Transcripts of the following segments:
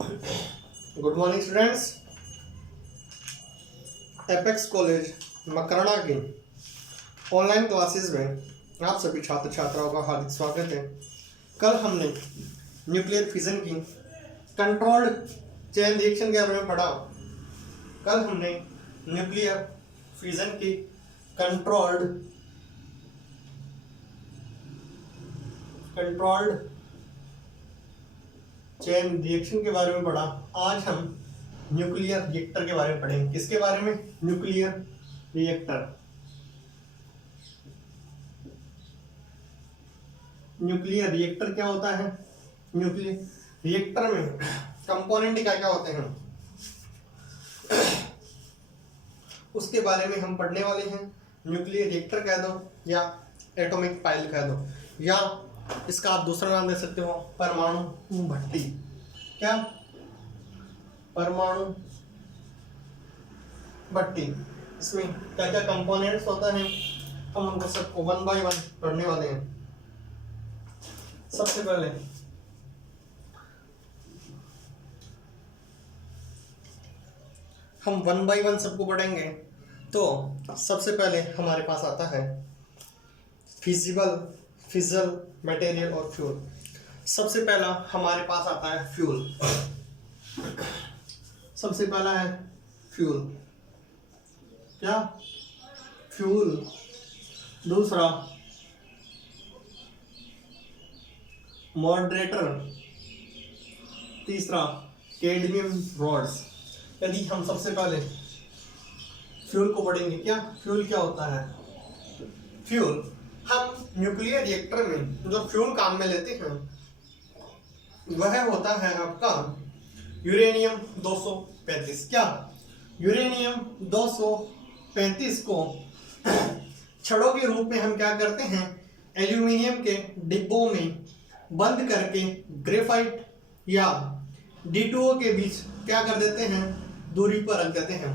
Good morning students. Apex college Makrana की online classes में आप सभी छात्र छात्राओं का हार्दिक स्वागत है। कल हमने न्यूक्लियर फिजन की कंट्रोल्ड चेन रिएक्शन के बारे में पढ़ा। कल हमने न्यूक्लियर फिजन की कंट्रोल्ड चेन रिएक्शन के बारे में पढ़ा। आज हम न्यूक्लियर रिएक्टर के बारे में पढ़ेंगे। किसके बारे में? Nuclear reactor. न्यूक्लियर रिएक्टर क्या होता है? न्यूक्लियर रिएक्टर में कंपोनेंट क्या क्या होते हैं उसके बारे में हम पढ़ने वाले हैं। न्यूक्लियर रिएक्टर कह दो या एटॉमिक पाइल कह दो, या इसका आप दूसरा नाम दे सकते हो परमाणु भट्टी। क्या? परमाणु भट्टी। इसमें क्या क्या कंपोनेंट्स होता है हम उनको सबको वन बाय वन पढ़ने वाले हैं। सबसे पहले हम वन बाय वन सबको पढ़ेंगे। तो सबसे पहले हमारे पास आता है फिजल मटेरियल और फ्यूल। सबसे पहला हमारे पास आता है फ्यूल। सबसे पहला है फ्यूल। क्या? फ्यूल। दूसरा मॉडरेटर। तीसरा कैडमियम रॉड्स। यदि हम सबसे पहले फ्यूल को पढ़ेंगे, क्या फ्यूल क्या होता है? फ्यूल हम न्यूक्लियर रिएक्टर में जो फ्यूल काम में लेते हैं वह होता है आपका यूरेनियम 235। क्या? यूरेनियम 235 को छड़ों के रूप में हम क्या करते हैं? एल्यूमिनियम के डिब्बों में बंद करके ग्रेफाइट या D2O के बीच क्या कर देते हैं? दूरी पर रख देते हैं।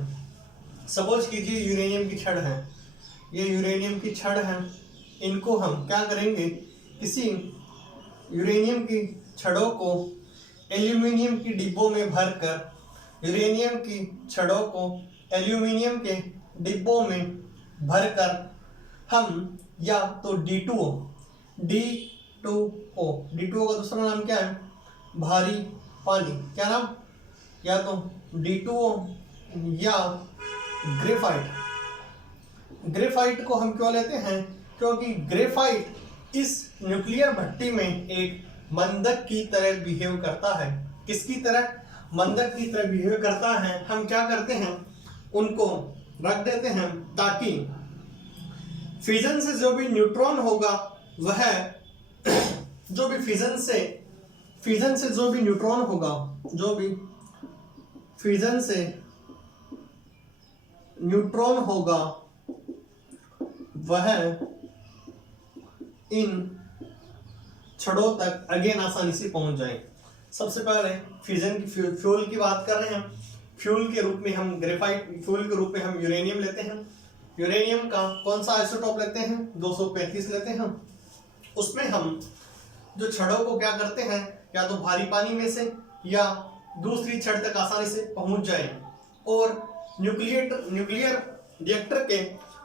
सपोज कीजिए यूरेनियम की छड़ है, ये यूरेनियम की छड़ है। इनको हम क्या करेंगे? किसी यूरेनियम की छड़ों को एल्यूमिनियम की डिब्बों में भरकर यूरेनियम की छड़ों को एल्यूमिनियम के डिब्बों में भरकर हम या तो D2O का दूसरा नाम क्या है? भारी पानी। क्या नाम? या तो D2O या ग्रेफाइट को हम क्यों लेते हैं? क्योंकि ग्रेफाइट इस न्यूक्लियर भट्टी में एक मंदक की तरह बिहेव करता है। किसकी तरह? मंदक की तरह बिहेव करता है। हम क्या करते हैं? उनको रख देते हैं ताकि फिजन से जो भी न्यूट्रॉन होगा वह जो भी फिजन से जो भी न्यूट्रॉन होगा, जो भी फिजन से न्यूट्रॉन होगा वह इन छड़ों तक अगेन आसानी से पहुंच जाए। सबसे पहले फिजन की फ्यूल की बात कर रहे हैं। फ्यूल के रूप में हम फ्यूल के रूप में हम यूरेनियम लेते हैं। यूरेनियम का कौन सा आइसोटोप लेते हैं? 235 लेते हैं। उसमें हम जो छड़ों को क्या करते हैं? या तो भारी पानी में से या दूसरी छड़ तक आसानी से पहुंच जाए और न्यूक्लियर रिएक्टर के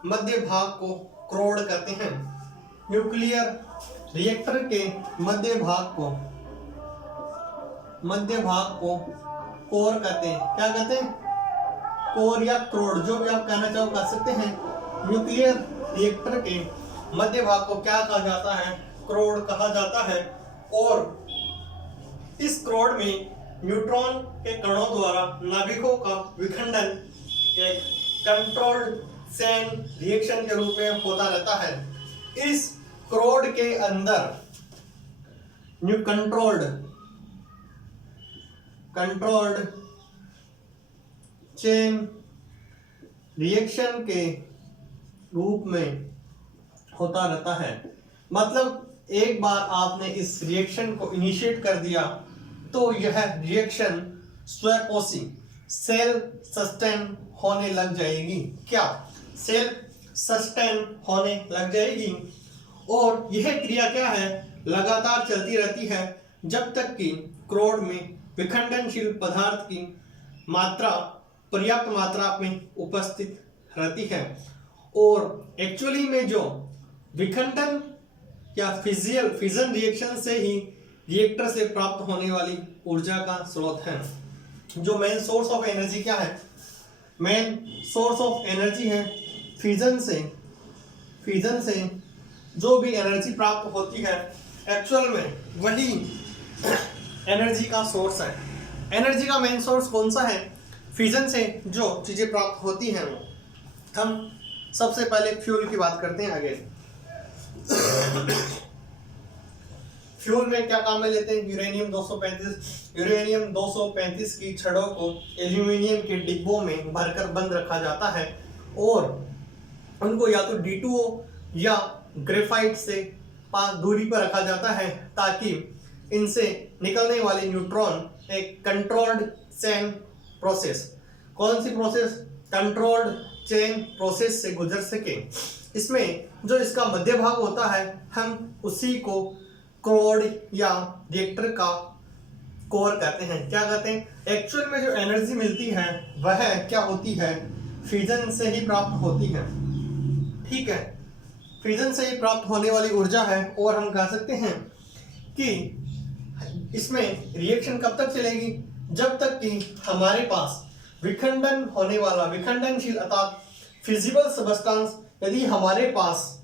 मध्य भाग को क्रोड करते हैं। न्यूक्लियर रिएक्टर के मध्य भाग को कोर कहते हैं। क्या कहते हैं? कोर या क्रोड, जो भी आप कहना चाहो कह सकते हैं। न्यूक्लियर रिएक्टर के मध्य भाग को क्या कहा जाता है? क्रोड कहा जाता है। और इस क्रोड में न्यूट्रॉन के कणों द्वारा नाभिकों का विखंडन एक कंट्रोल्ड चेन रिएक्शन के रूप में होता रहता है। इस क्रोड के अंदर कंट्रोल्ड चेन रिएक्शन के रूप में होता रहता है। मतलब एक बार आपने इस रिएक्शन को इनिशिएट कर दिया तो यह रिएक्शन स्वपोषी सेल्फ सस्टेन होने लग जाएगी। क्या? सेल्फ सस्टेन होने लग जाएगी। और यह क्रिया क्या है? लगातार चलती रहती है जब तक कि क्रोड में विखंडनशील पदार्थ की मात्रा पर्याप्त मात्रा में उपस्थित रहती है और एक्चुअली में जो विखंडन या फिजन रिएक्शन से ही रिएक्टर से प्राप्त होने वाली ऊर्जा का स्रोत है। जो मेन सोर्स ऑफ एनर्जी क्या है? मेन सोर्स ऑफ एनर्जी है फिजन से जो भी एनर्जी प्राप्त होती है एक्चुअल में वही एनर्जी का सोर्स है। एनर्जी का मेन सोर्स कौन सा है? फिजन से जो चीजें प्राप्त होती हैं। हम सबसे पहले फ्यूल की बात करते हैं आगे। फ्यूल में क्या काम में लेते हैं? यूरेनियम 235 की छड़ों को एल्यूमिनियम के डिब्बों में भरकर बंद रखा जाता है और उनको या तो D2O या ग्रेफाइट से पास दूरी पर रखा जाता है ताकि इनसे निकलने वाले न्यूट्रॉन एक कंट्रोल्ड चेन प्रोसेस, कौन सी प्रोसेस? कंट्रोल्ड चेन प्रोसेस से गुजर सके। इसमें जो इसका मध्य भाग होता है हम उसी को कोर या रिएक्टर का कोर कहते हैं। क्या कहते हैं? एक्चुअल में जो एनर्जी मिलती है वह क्या होती है? फिजन से ही प्राप्त होती है। ठीक है, फिजन से ही प्राप्त होने वाली ऊर्जा है और हम कह सकते हैं कि इसमें रिएक्शन कब तक चलेगी? जब तक कि हमारे पास विखंडन होने वाला विखंडनशील अर्थात फिजिबल सब्सटेंस यदि हमारे पास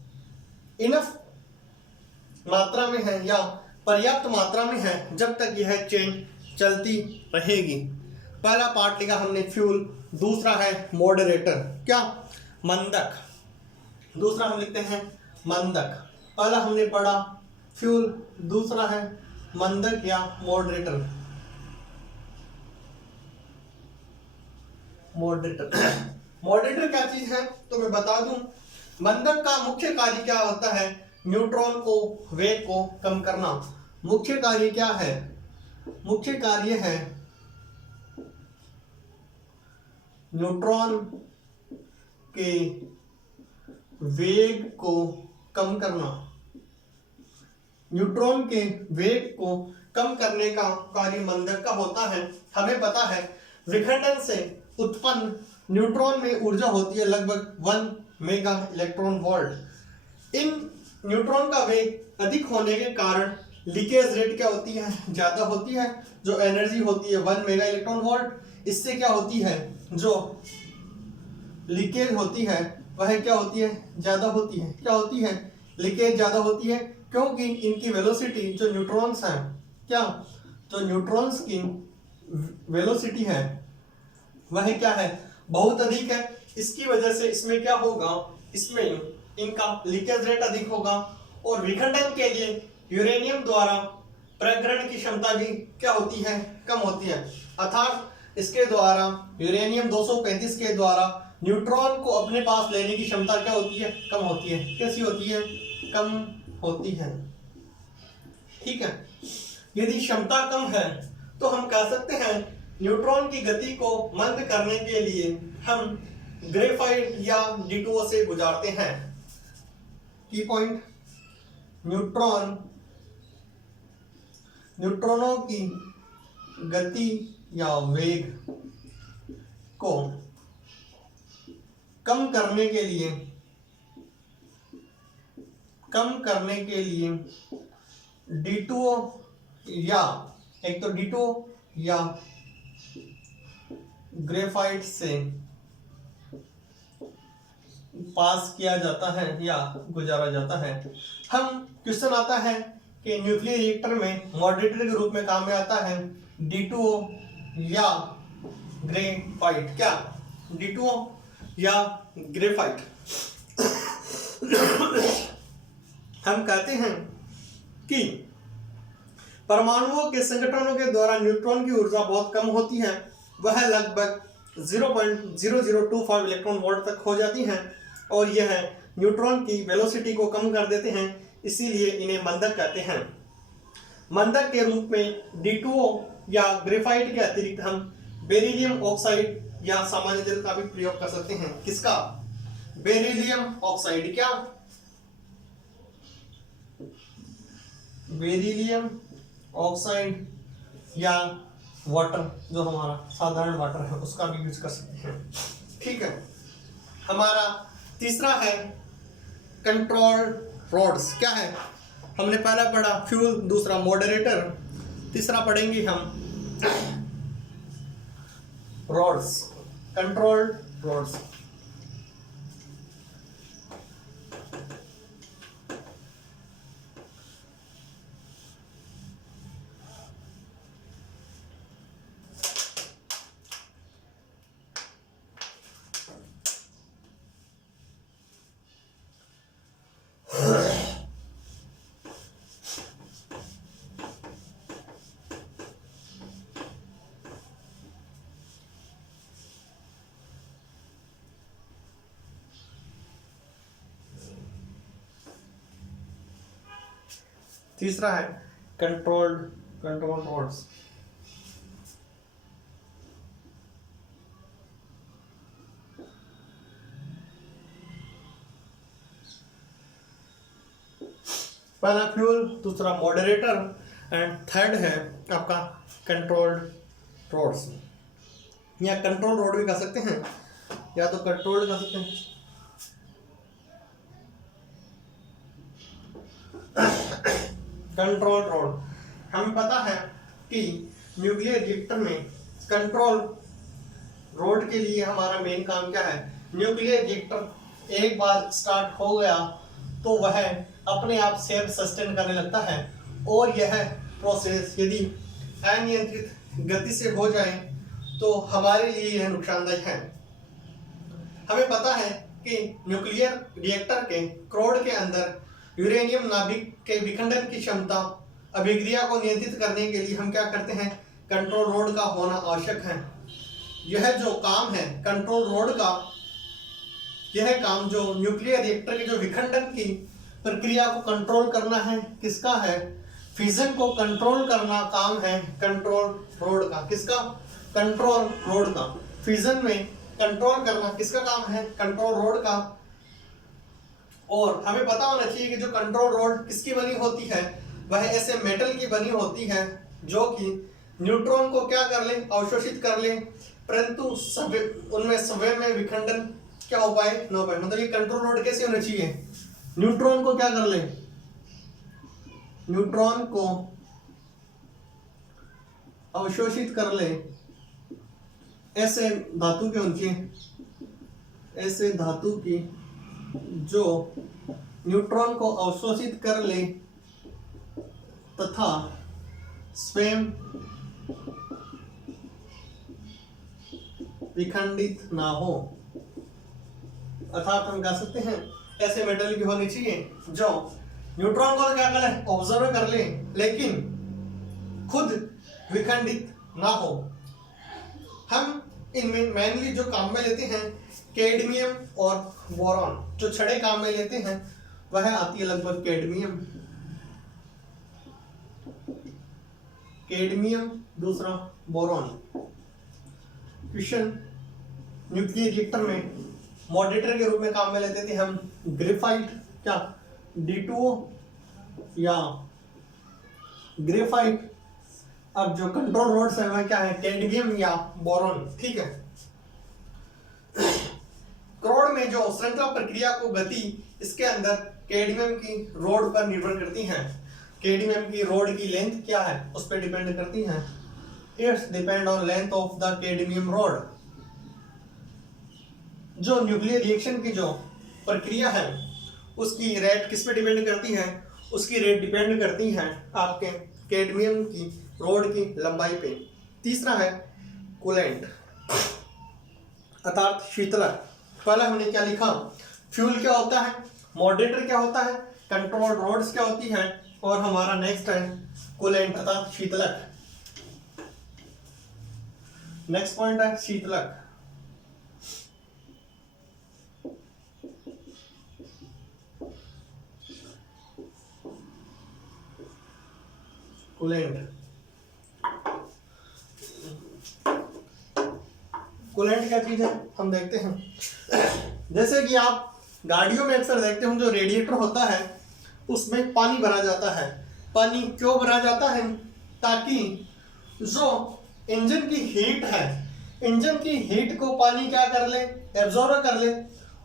इनफ मात्रा में है या पर्याप्त मात्रा में है, जब तक यह चेन चलती रहेगी। पहला पार्ट लिखा हमने फ्यूल, दूसरा है मॉडरेटर, क्या? मंदक। दूसरा हम लिखते हैं मंदक। पहला हमने पढ़ा फ्यूल, दूसरा है मंदक या मॉडरेटर। मॉडरेटर क्या चीज है तो मैं बता दूं। मंदक का मुख्य कार्य क्या होता है? न्यूट्रॉन को वेग को कम करना। मुख्य कार्य क्या है? मुख्य कार्य है न्यूट्रॉन के वेग को कम करना। न्यूट्रॉन के वेग को कम करने का कार्य मंदक का होता है। हमें पता है विखंडन से उत्पन्न न्यूट्रॉन में ऊर्जा होती है लगभग 1 मेगा इलेक्ट्रॉन वोल्ट। इन न्यूट्रॉन का वेग अधिक होने के कारण लीकेज रेट क्या होती है? ज्यादा होती है। जो एनर्जी होती है 1 मेगा इलेक्ट्रॉन वोल्ट, इससे क्या होती है? जो लीकेज होती है वह क्या होती है? ज्यादा होती है। क्या होती है? लीकेज ज्यादा होती है क्योंकि इनकी वेलोसिटी जो न्यूट्रॉन्स हैं, क्या? जो न्यूट्रॉन्स की वेलोसिटी है वह क्या है? बहुत अधिक है। इसकी वजह से इसमें क्या होगा? इसमें इनका लीकेज रेट अधिक होगा और विखंडन के लिए यूरेनियम द्वारा प्रग्रहण की क्षमता भी क्या होती है? कम होती है। अर्थात इसके द्वारा यूरेनियम 235 के द्वारा न्यूट्रॉन को अपने पास लेने की क्षमता क्या होती है? कम होती है। कैसी होती है? कम होती है। ठीक है, यदि क्षमता कम है तो हम कह सकते हैं न्यूट्रॉन की गति को मंद करने के लिए हम ग्रेफाइट या D2O से गुजारते हैं। की पॉइंट, न्यूट्रॉनों की गति या वेग को कम करने के लिए D2O या एक तो D2O या ग्रेफाइट से पास किया जाता है या गुजारा जाता है। हम क्वेश्चन आता है कि न्यूक्लियर रिएक्टर में मॉडरेटर के रूप में काम में आता है D2O या ग्रेफाइट। क्या? D2O या ग्रेफाइट। हम कहते हैं कि परमाणुओं के संगठनों के द्वारा न्यूट्रॉन की ऊर्जा बहुत कम होती है। वह लगभग 0.0025 इलेक्ट्रॉन वोल्ट तक हो जाती हैं और यह न्यूट्रॉन की वेलोसिटी को कम कर देते हैं, इसीलिए इन्हें मंदक कहते हैं। मंदक के रूप में D2O या ग्रेफाइट के अतिरिक्त हम बेरिलियम ऑक्साइड या सामान्य जल का भी प्रयोग कर सकते हैं। किसका? Beryllium oxide. क्या? बेरिलियम ऑक्साइड या वाटर जो हमारा साधारण वाटर है उसका भी यूज कर सकते हैं। ठीक है, हमारा तीसरा है कंट्रोल रॉड्स। क्या है, हमने पहला पढ़ा फ्यूल, दूसरा मॉडरेटर, तीसरा पढ़ेंगे हम रॉड्स, कंट्रोल रॉड्स। तीसरा है कंट्रोल रॉड्स। पहला फ्यूल, दूसरा मॉडरेटर एंड थर्ड है आपका कंट्रोल्ड रॉड्स, या कंट्रोल रॉड भी कह सकते हैं या तो कंट्रोल कह सकते हैं। कंट्रोल रॉड, हमें पता है कि न्यूक्लियर रिएक्टर में कंट्रोल रॉड के लिए हमारा मेन काम क्या है। न्यूक्लियर रिएक्टर एक बार स्टार्ट हो गया तो वह अपने आप सेल्फ सस्टेन करने लगता है, और यह प्रोसेस यदि अनियंत्रित गति से हो जाए तो हमारे लिए यह नुकसानदायक है। हमें पता है कि न्यूक्लियर रिएक्टर के क्रोड के अंदर यूरेनियम नाभिक के विखंडन की क्षमता अभिक्रिया को नियंत्रित करने के लिए हम क्या करते हैं, कंट्रोल रॉड का होना आवश्यक है। यह जो काम है कंट्रोल रॉड का, यह काम जो न्यूक्लियर रिएक्टर के जो विखंडन की प्रक्रिया को कंट्रोल करना है, किसका है, फिजन को कंट्रोल करना काम है कंट्रोल रॉड का। किसका, कंट्रोल रॉड का। फिजन में कंट्रोल करना किसका काम है, कंट्रोल रॉड का। और हमें पता होना चाहिए कि जो कंट्रोल रॉड किसकी बनी होती है, वह ऐसे मेटल की बनी होती है जो कि न्यूट्रॉन को क्या कर ले, अवशोषित कर ले, परंतु उनमें स्वयं में विखंडन क्या हो पाए, न हो पाए। मतलब ये कंट्रोल रॉड कैसे होना चाहिए, न्यूट्रॉन को क्या कर ले, न्यूट्रॉन को अवशोषित कर ले, ऐसे धातु के होनी चाहिए, ऐसे धातु की जो न्यूट्रॉन को अवशोषित कर ले तथा स्वयं विखंडित ना हो। अर्थात हम कह सकते हैं ऐसे मेटल की होनी चाहिए जो न्यूट्रॉन को क्या कर ले, ऑब्जर्व कर ले, लेकिन खुद विखंडित ना हो। हम इनमें मेनली जो काम में लेते हैं कैडमियम और बोरॉन, जो छड़े काम में लेते हैं वह आती है लगभग कैडमियम, दूसरा बोरॉन। फिशन न्यूक्लियर रिएक्टर में मॉडरेटर के रूप में काम में लेते थे हम ग्रेफाइट, क्या D2O या ग्रेफाइट। अब जो कंट्रोल रॉड्स है वह क्या है, कैडमियम या बोरॉन। ठीक है, क्रोड में जो श्रृंखला प्रक्रिया को गति इसके अंदर कैडमियम की रोड पर निर्भर करती है। कैडमियम की रोड की लेंथ क्या है उस पर डिपेंड करती है। It's depend on length of the cadmium road. जो न्यूक्लियर रिएक्शन की जो प्रक्रिया है उसकी रेट किस पे डिपेंड करती है, उसकी रेट डिपेंड करती है आपके कैडमियम की रोड की लंबाई पे। तीसरा है कूलेंट अर्थात शीतलक। पहले हमने क्या लिखा, फ्यूल क्या होता है, मॉडरेटर क्या होता है, कंट्रोल रॉड्स क्या होती है, और हमारा नेक्स्ट है कूलेंट अर्थात शीतलक। नेक्स्ट पॉइंट है शीतलक। कूलेंट, कूलेंट क्या चीज है हम देखते हैं। जैसे कि आप गाड़ियों में अक्सर देखते हो जो रेडिएटर होता है उसमें पानी भरा जाता है। पानी क्यों भरा जाता है, ताकि जो इंजन की हीट है, इंजन की हीट को पानी क्या कर ले, एब्जॉर्ब कर ले,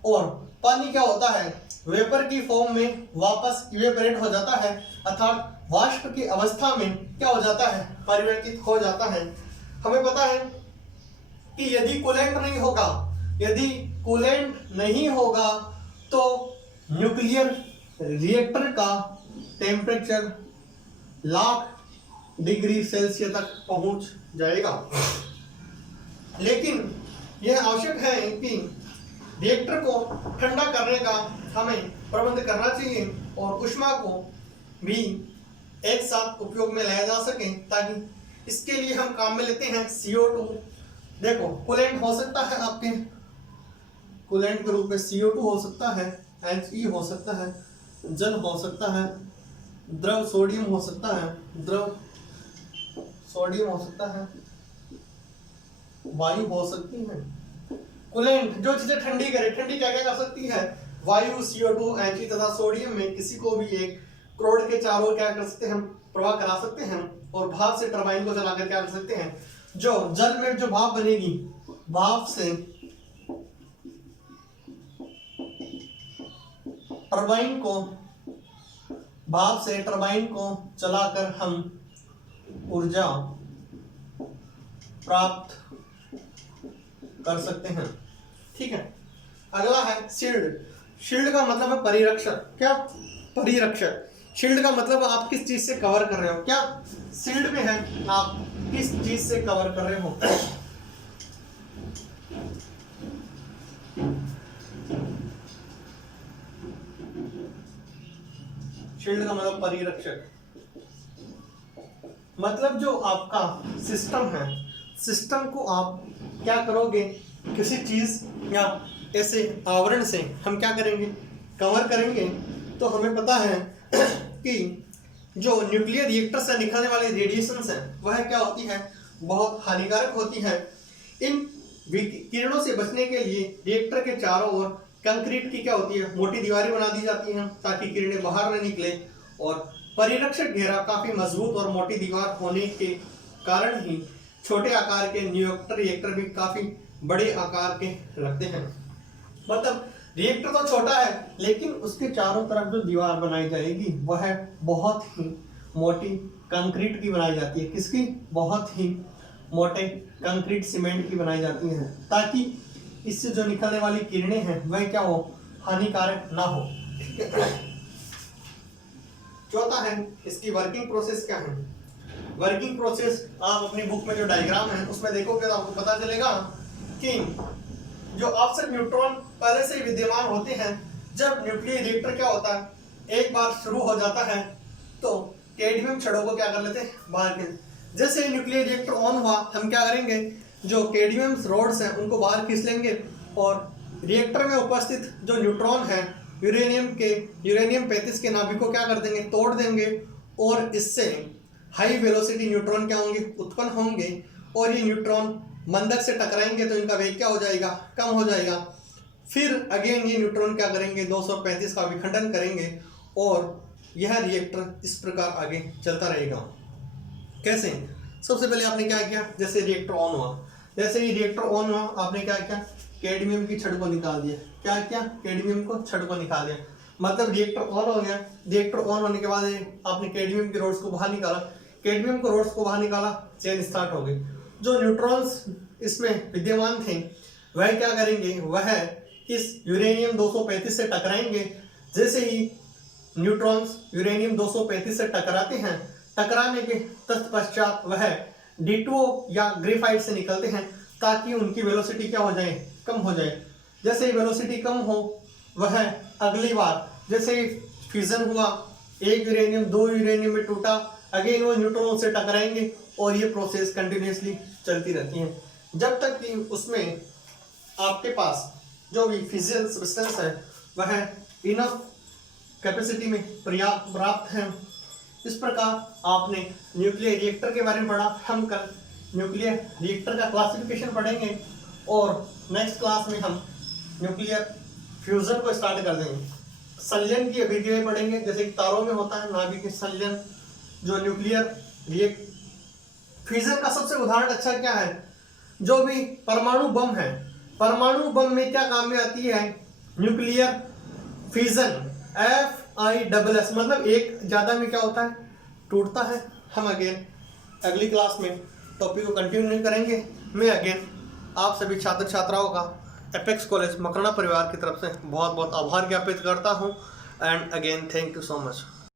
और पानी क्या होता है, वेपर की फॉर्म में वापस इवेपोरेट हो जाता है, अर्थात वाष्प की अवस्था में क्या हो जाता है, परिवर्तित हो जाता है। हमें पता है कि यदि कूलेंट नहीं होगा, यदि कूलेंट नहीं होगा तो न्यूक्लियर रिएक्टर का टेम्परेचर लाख डिग्री सेल्सियस तक पहुंच जाएगा। लेकिन यह आवश्यक है कि रिएक्टर को ठंडा करने का हमें प्रबंध करना चाहिए और ऊष्मा को भी एक साथ उपयोग में लाया जा सके, ताकि इसके लिए हम काम में लेते हैं CO2। देखो कूलेंट हो सकता है आपके, कूलेंट के रूप में CO2 हो सकता है, He हो सकता है, जल हो सकता है, द्रव सोडियम हो सकता है, द्रव सोडियम हो सकता है, वायु हो सकती है। कूलेंट जो चीजें ठंडी करे, ठंडी क्या क्या कर सकती है, वायु, CO2, He तथा सोडियम में किसी को भी एक करोड़ के चारों क्या कर सकते हैं, हम प्रवाह करा सकते हैं, और भाप से टरबाइन को चलाकर क्या कर सकते हैं, जो जल में जो भाप बनेगी, भाप से टरबाइन को चलाकर हम ऊर्जा प्राप्त कर सकते हैं। ठीक है, अगला है शील्ड। शील्ड का मतलब है परिरक्षक। क्या, परिरक्षक। शील्ड का मतलब आप किस चीज से कवर कर रहे हो, क्या शील्ड में है आप किस चीज से कवर कर रहे हो। शील्ड का मतलब परिरक्षक, मतलब जो आपका सिस्टम है, सिस्टम को आप क्या करोगे, किसी चीज या ऐसे आवरण से हम क्या करेंगे, कवर करेंगे। तो हमें पता है कि जो न्यूक्लियर रिएक्टर से निकलने वाले रेडिएशंस हैं वह क्या होती है, बहुत हानिकारक होती है। इन किरणों से बचने के लिए रिएक्टर के चारों ओर कंक्रीट की क्या होती है, मोटी दीवारें बना दी जाती हैं ताकि किरणें बाहर न निकले, और परिरक्षक घेरा काफी मजबूत और मोटी दीवार होने के कारण ही छोटे आकार के न्यूक्लियर रिएक्टर भी काफी बड़े आकार के लगते हैं। मतलब रिएक्टर तो छोटा है लेकिन उसके चारों तरफ जो दीवार बनाई जाएगी वह बहुत ही मोटी कंक्रीट की बनाई जाती है। किसकी, बहुत ही मोटे कंक्रीट सीमेंट की बनाई जाती है, ताकि इससे जो निकलने वाली किरणें हैं वह क्या हो, हानिकारक ना हो। चौथा है इसकी वर्किंग प्रोसेस क्या है। वर्किंग प्रोसेस आप अपनी बुक में जो डायग्राम है उसमें देखोगे तो आपको पता चलेगा कि जो ऑप्शन न्यूट्रॉन पहले से ही विद्यमान होते हैं। जब न्यूक्लियर रिएक्टर क्या होता है, एक बार शुरू हो जाता है तो कैडमियम छड़ों को क्या कर लेते हैं, बाहर के। जैसे न्यूक्लियर रिएक्टर ऑन हुआ हम क्या करेंगे, जो कैडमियम रोड्स हैं उनको बाहर खींच लेंगे और रिएक्टर में उपस्थित जो न्यूट्रॉन है यूरेनियम 35 के नाभिक को क्या कर देंगे, तोड़ देंगे, और इससे हाई वेलोसिटी न्यूट्रॉन क्या होंगे, उत्पन्न होंगे, और ये न्यूट्रॉन मंदक से टकराएंगे तो इनका वेग क्या हो जाएगा, कम हो जाएगा। फिर अगेन ये न्यूट्रॉन क्या करेंगे, 235 का विखंडन करेंगे, और यह रिएक्टर इस प्रकार आगे चलता रहेगा। कैसे, सबसे पहले आपने क्या किया, जैसे रिएक्टर ऑन हुआ, जैसे ही रिएक्टर ऑन हुआ आपने क्या किया, कैडमियम की छड़ को निकाल दिया। क्या किया, कैडमियम को छड़ को निकाल दिया, मतलब रिएक्टर ऑन हो गया। रिएक्टर ऑन होने के बाद आपने कैडमियम की रोड्स को बाहर निकाला, कैडमियम को रोड्स को बाहर निकाला, चेन स्टार्ट हो गई। जो न्यूट्रॉन्स इसमें विद्यमान थे वह क्या करेंगे, वह इस यूरेनियम 235 से टकराएंगे। जैसे ही न्यूट्रॉन्स यूरेनियम 235 से टकराते हैं, टकराने के तत्पश्चात वह D2O या ग्रेफाइट से निकलते हैं, ताकि उनकी वेलोसिटी क्या हो जाए, कम हो जाए। जैसे ही वेलोसिटी कम हो, वह अगली बार जैसे ही फ्यूजन हुआ, एक यूरेनियम 2 यूरेनियम में टूटा, अगेन वो न्यूट्रॉन से टकराएंगे, और ये प्रोसेस कंटिन्यूसली चलती रहती है जब तक कि उसमें आपके पास जो भी फिजिकल सब्सटेंस है वह इनफ कैपेसिटी में पर्याप्त है। इस प्रकार आपने न्यूक्लियर रिएक्टर के बारे में पढ़ा। हम कल न्यूक्लियर रिएक्टर का क्लासिफिकेशन पढ़ेंगे, और नेक्स्ट क्लास में हम न्यूक्लियर फ्यूजन को स्टार्ट कर देंगे। संलयन की अभिक्रिया पढ़ेंगे, जैसे तारों में होता है नाभिक संलयन। जो न्यूक्लियर फिजन का सबसे उदाहरण अच्छा क्या है, जो भी परमाणु बम है, परमाणु बम में क्या काम में आती है, न्यूक्लियर फिजन, FISS, मतलब एक ज्यादा में क्या होता है, टूटता है। हम अगेन अगली क्लास में टॉपिक को कंटिन्यू करेंगे। मैं अगेन आप सभी छात्र छात्राओं का एपेक्स कॉलेज मकराना परिवार की तरफ से बहुत बहुत आभार ज्ञापित करता हूँ। And again thank you so much.